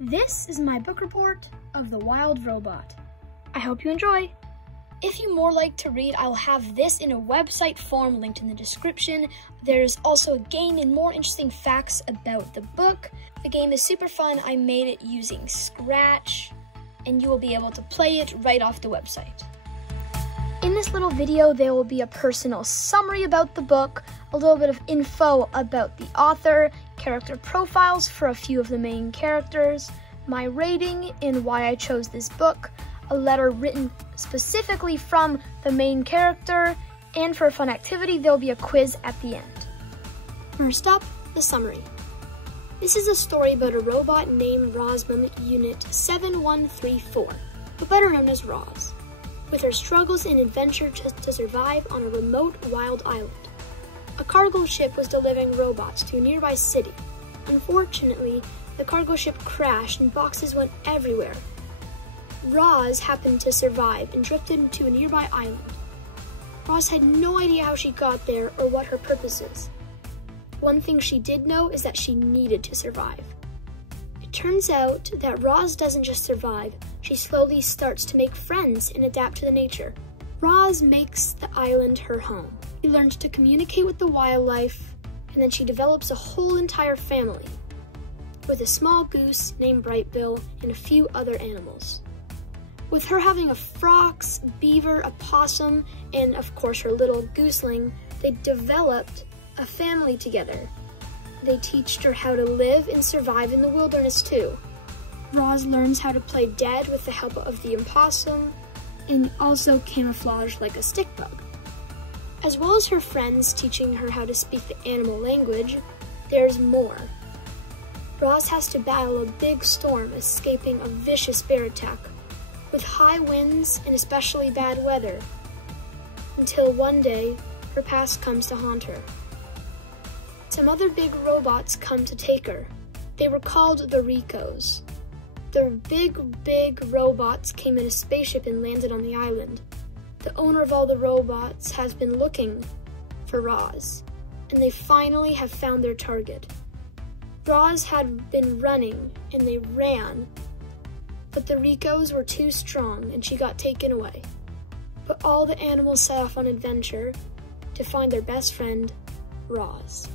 This is my book report of The Wild Robot. I hope you enjoy. If you more like to read, I'll have this in a website form linked in the description. There's also a game and more interesting facts about the book. The game is super fun. I made it using Scratch, and you will be able to play it right off the website. In this little video, there will be a personal summary about the book, a little bit of info about the author, character profiles for a few of the main characters, my rating and why I chose this book, a letter written specifically from the main character, and for a fun activity, there'll be a quiz at the end. First up, the summary. This is a story about a robot named Rosmum Unit 7134, but better known as Roz, with her struggles and adventure just to survive on a remote wild island. A cargo ship was delivering robots to a nearby city. Unfortunately, the cargo ship crashed and boxes went everywhere. Roz happened to survive and drifted into a nearby island. Roz had no idea how she got there or what her purpose is. One thing she did know is that she needed to survive. It turns out that Roz doesn't just survive, she slowly starts to make friends and adapt to the nature. Roz makes the island her home. She learns to communicate with the wildlife, and then she develops a whole entire family, with a small goose named Brightbill and a few other animals. With her having a fox, beaver, a possum, and of course her little gooseling, they developed a family together. They teached her how to live and survive in the wilderness too. Roz learns how to play dead with the help of the opossum, and also camouflage like a stick bug. As well as her friends teaching her how to speak the animal language, there's more. Roz has to battle a big storm escaping a vicious bear attack, with high winds and especially bad weather, until one day her past comes to haunt her. Some other big robots come to take her. They were called the Ricos. The big robots came in a spaceship and landed on the island. The owner of all the robots has been looking for Roz, and they finally have found their target. Roz had been running, and they ran, but the Ricos were too strong, and she got taken away. But all the animals set off on adventure to find their best friend, Roz.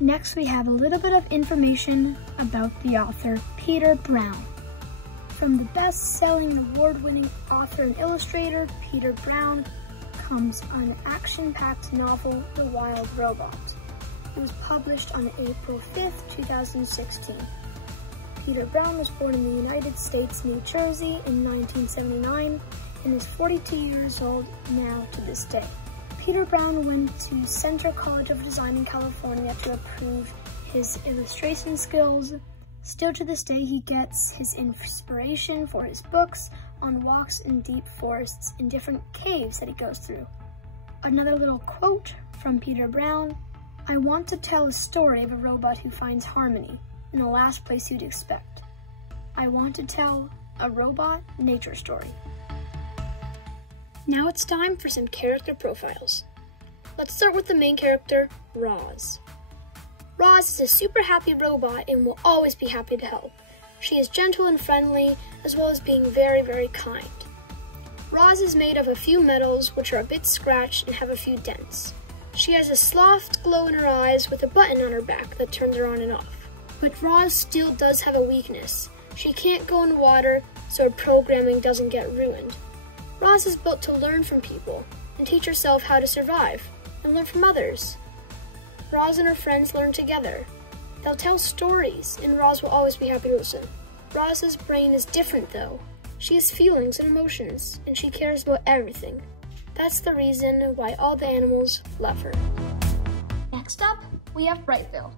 Next, we have a little bit of information about the author, Peter Brown. From the best-selling, award-winning author and illustrator, Peter Brown, comes an action-packed novel, The Wild Robot. It was published on April 5th, 2016. Peter Brown was born in the United States, New Jersey in 1979 and is 42 years old now to this day. Peter Brown went to Center College of Design in California to improve his illustration skills. Still to this day, he gets his inspiration for his books on walks in deep forests and different caves that he goes through. Another little quote from Peter Brown: "I want to tell a story of a robot who finds harmony in the last place you'd expect. I want to tell a robot nature story." Now it's time for some character profiles. Let's start with the main character, Roz. Roz is a super happy robot and will always be happy to help. She is gentle and friendly, as well as being very kind. Roz is made of a few metals which are a bit scratched and have a few dents. She has a soft glow in her eyes with a button on her back that turns her on and off. But Roz still does have a weakness. She can't go in water, so her programming doesn't get ruined. Roz is built to learn from people and teach herself how to survive and learn from others. Roz and her friends learn together. They'll tell stories, and Roz will always be happy to listen. Roz's brain is different though. She has feelings and emotions, and she cares about everything. That's the reason why all the animals love her. Next up, we have Brightbill.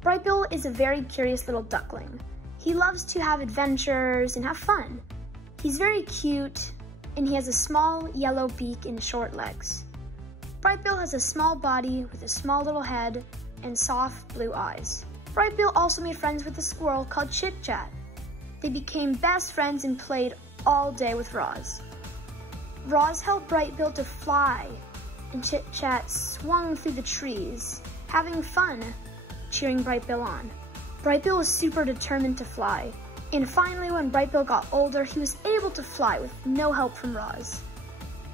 Brightbill is a very curious little duckling. He loves to have adventures and have fun. He's very cute, and he has a small yellow beak and short legs. Brightbill has a small body with a small little head and soft blue eyes. Brightbill also made friends with a squirrel called Chit Chat. They became best friends and played all day with Roz. Roz helped Brightbill to fly, and Chit Chat swung through the trees, having fun, cheering Brightbill on. Brightbill was super determined to fly. And finally, when Brightbill got older, he was able to fly with no help from Roz.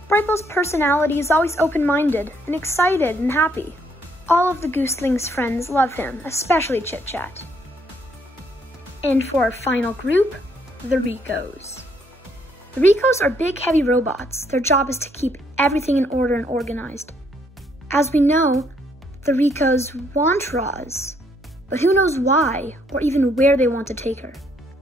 Brightbill's personality is always open-minded and excited and happy. All of the Gooseling's friends love him, especially Chit Chat. And for our final group, the Ricos. The Ricos are big, heavy robots. Their job is to keep everything in order and organized. As we know, the Ricos want Roz, but who knows why or even where they want to take her.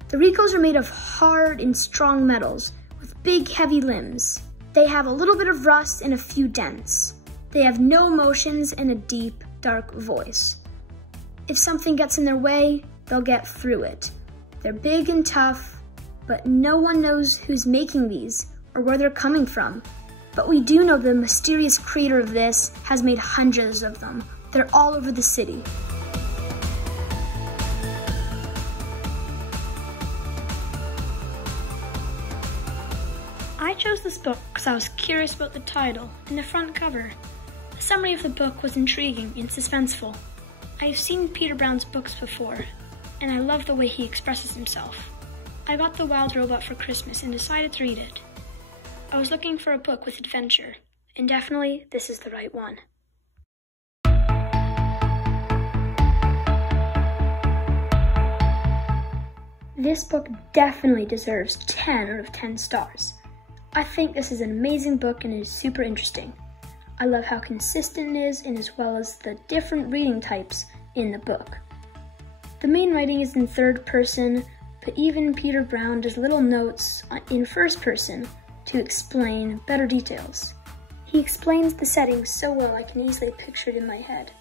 The Ricos are made of hard and strong metals with big, heavy limbs. They have a little bit of rust and a few dents. They have no emotions and a deep, dark voice. If something gets in their way, they'll get through it. They're big and tough, but no one knows who's making these or where they're coming from. But we do know the mysterious creator of this has made hundreds of them. They're all over the city. I chose this book because I was curious about the title and the front cover. The summary of the book was intriguing and suspenseful. I've seen Peter Brown's books before, and I love the way he expresses himself. I got The Wild Robot for Christmas and decided to read it. I was looking for a book with adventure, and definitely this is the right one. This book definitely deserves 10 out of 10 stars. I think this is an amazing book and it is super interesting. I love how consistent it is and as well as the different reading types in the book. The main writing is in third person, but even Peter Brown does little notes in first person to explain better details. He explains the setting so well I can easily picture it in my head.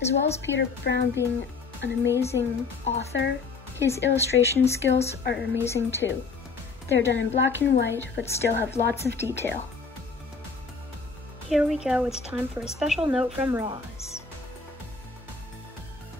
As well as Peter Brown being an amazing author, his illustration skills are amazing too. They're done in black and white, but still have lots of detail. Here we go, it's time for a special note from Roz.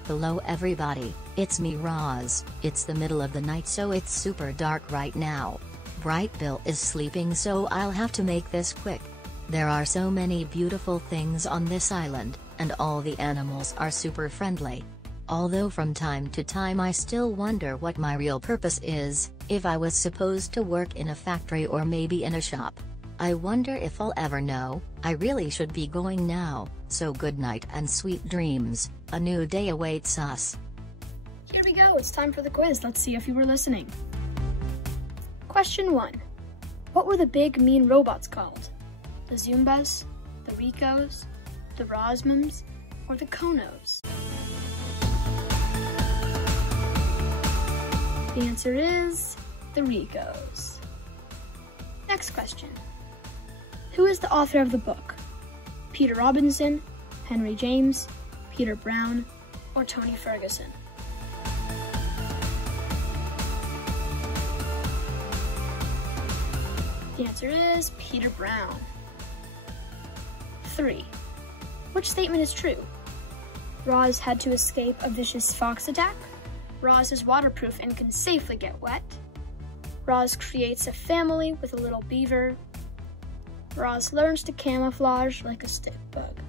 Hello everybody, it's me Roz. It's the middle of the night so it's super dark right now. Brightbill is sleeping so I'll have to make this quick. There are so many beautiful things on this island, and all the animals are super friendly. Although from time to time I still wonder what my real purpose is, if I was supposed to work in a factory or maybe in a shop. I wonder if I'll ever know. I really should be going now, so good night and sweet dreams. A new day awaits us. Here we go, it's time for the quiz. Let's see if you were listening. Question 1. What were the big mean robots called? The Zoombas, the Ricos, the Rosmums, or the Konos? The answer is the Ricos. Next question. Who is the author of the book? Peter Robinson, Henry James, Peter Brown, or Tony Ferguson? The answer is Peter Brown. 3. Which statement is true? Roz had to escape a vicious fox attack. Roz is waterproof and can safely get wet. Roz creates a family with a little beaver. Roz learns to camouflage like a stick bug.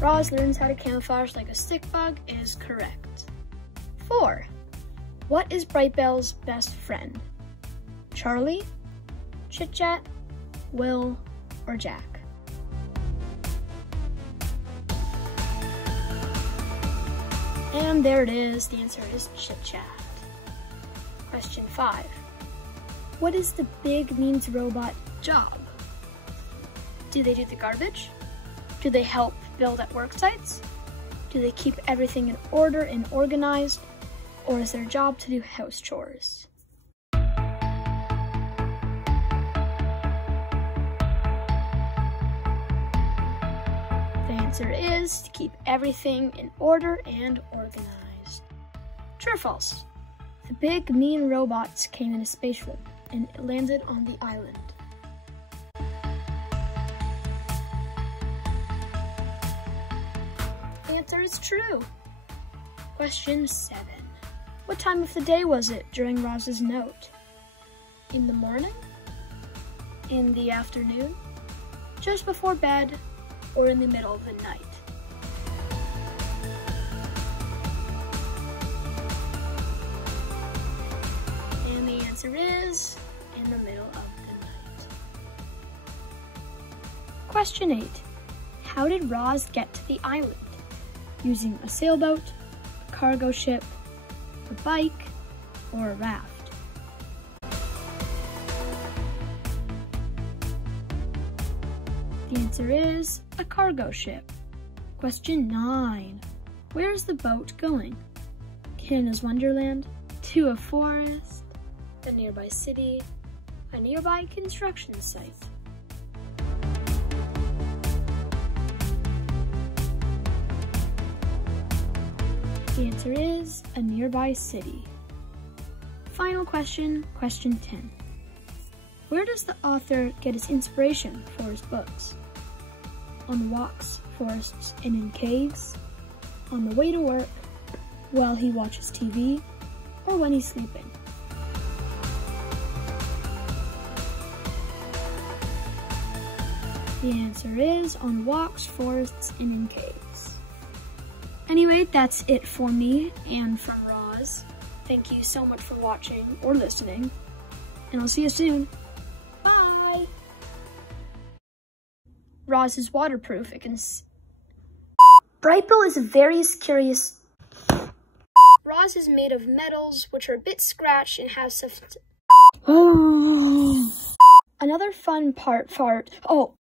Roz learns how to camouflage like a stick bug is correct. 4. What is Brightbill's best friend? Charlie, Chit Chat, Will, or Jack? And there it is, the answer is Chit Chat. Question 5. What is the big means robot job? Do they do the garbage? Do they help build at work sites? Do they keep everything in order and organized? Or is their job to do house chores? The answer is to keep everything in order and organized. True or false? The big mean robots came in a spaceship and landed on the island. The answer is true. Question 7. What time of the day was it during Roz's note? In the morning? In the afternoon? just before bed, or in the middle of the night? And the answer is in the middle of the night. Question 8. How did Roz get to the island? Using a sailboat, a cargo ship, a bike, or a raft? The answer is a cargo ship. Question 9. Where is the boat going? Canada's Wonderland, to a forest, a nearby city, a nearby construction site? The answer is a nearby city. Final question, question 10. Where does the author get his inspiration for his books? On walks, forests, and in caves? On the way to work? While he watches TV? Or when he's sleeping? The answer is on walks, forests, and in caves. Anyway, that's it for me and from Roz. Thank you so much for watching or listening, and I'll see you soon. Bye! Roz is waterproof. It can Brightbill is a very curious. Roz is made of metals, which are a bit scratched and have some. Another fun part. Oh.